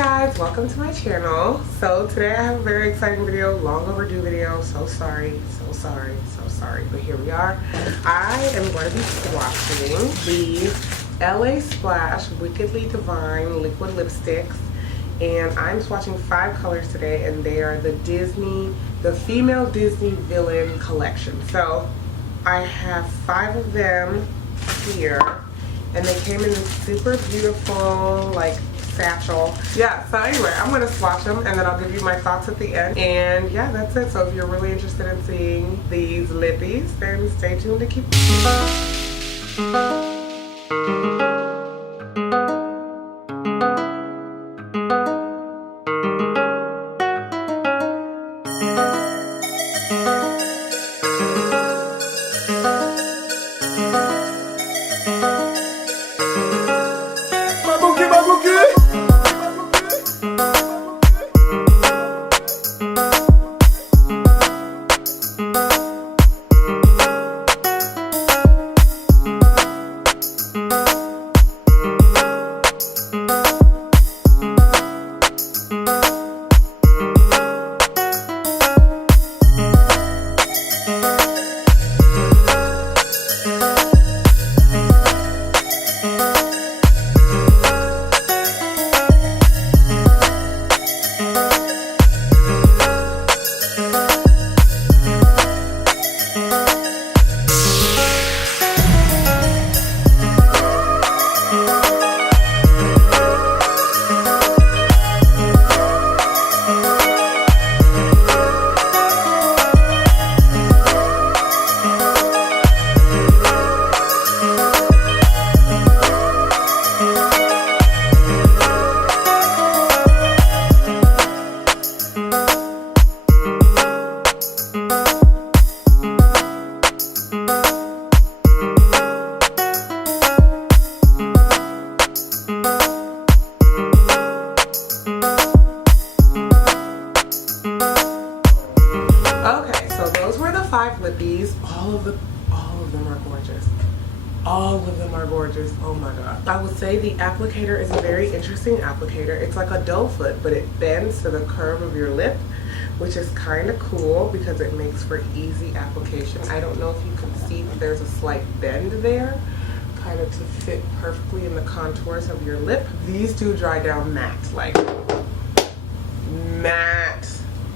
guys, welcome to my channel. So today I have a very exciting video, long overdue video. So sorry, but here we are. I am going to be swatching the LaSplash Wickedly Divine liquid lipsticks, and I'm swatching 5 colors today, and they are the female Disney villain collection. So I have 5 of them here, and they came in this super beautiful like satchel. Yeah, so anyway, I'm gonna swatch them and then I'll give you my thoughts at the end. And yeah, that's it. So if you're really interested in seeing these lippies, then stay tuned to keep lippies. All of them are gorgeous. All of them are gorgeous. Oh my god. I would say the applicator is a very interesting applicator. It's like a doe foot, but it bends to the curve of your lip, which is kind of cool because it makes for easy application. I don't know if you can see that there's a slight bend there, kind of to fit perfectly in the contours of your lip. These do dry down matte, like matte.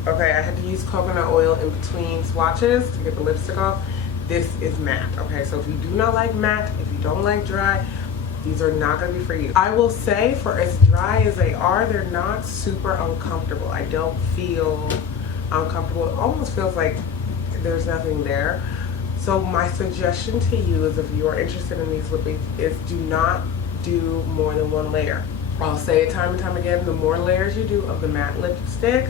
Okay, I had to use coconut oil in between swatches to get the lipstick off. This is matte, okay? So if you do not like matte, if you don't like dry, these are not gonna be for you. I will say, for as dry as they are, they're not super uncomfortable. I don't feel uncomfortable. It almost feels like there's nothing there. So my suggestion to you is, if you are interested in these lippies, is do not do more than 1 layer. I'll say it time and time again, the more layers you do of the matte lipstick,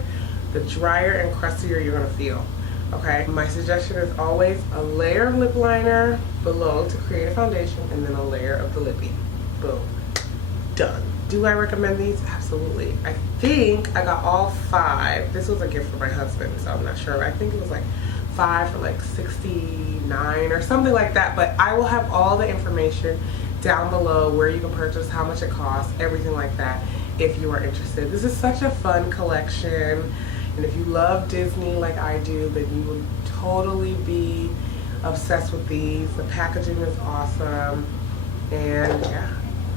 the drier and crustier you're gonna feel, okay? My suggestion is always a layer of lip liner below to create a foundation, and then a layer of the lippy. Boom, done. Do I recommend these? Absolutely. I think I got all 5. This was a gift for my husband, so I'm not sure. I think it was like 5 for like $69 or something like that, but I will have all the information down below, where you can purchase, how much it costs, everything like that, if you are interested. This is such a fun collection. And if you love Disney like I do, then you will totally be obsessed with these. The packaging is awesome. And yeah,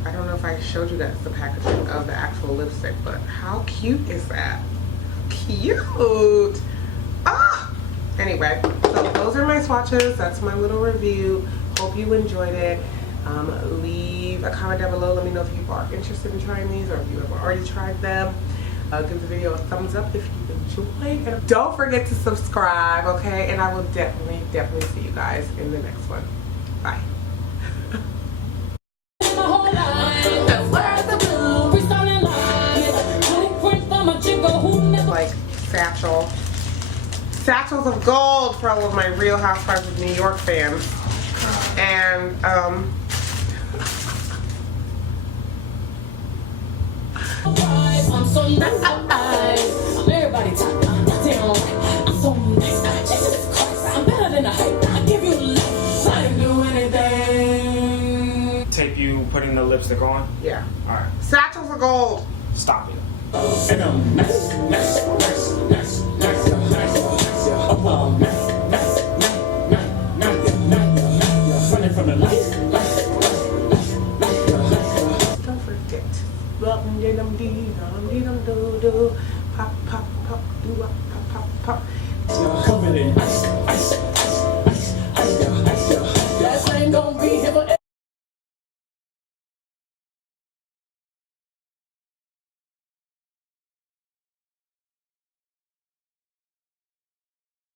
I don't know if I showed you guys the packaging of the actual lipstick, but how cute is that? Cute! Ah! Anyway, so those are my swatches. That's my little review. Hope you enjoyed it. Leave a comment down below. Let me know if you are interested in trying these, or if you have already tried them. Give the video a thumbs up if you enjoyed, and don't forget to subscribe, okay? And I will definitely see you guys in the next one. Bye. Like satchels of gold for all of my Real Housewives of New York fans. And I'm so nice. Everybody talk. I'm so nice. Jesus Christ, I'm better than a hype. I give you life. I didn't do anything. Take you putting the lipstick on? Yeah. Alright. Satchels of gold. Stop it. And I'm nice, nice, nice, nice, nice, nice, up all night, running from the lights. Don't forget. Pop, pop, pop, do up, pop, pop, pop. Covered in ice, ice.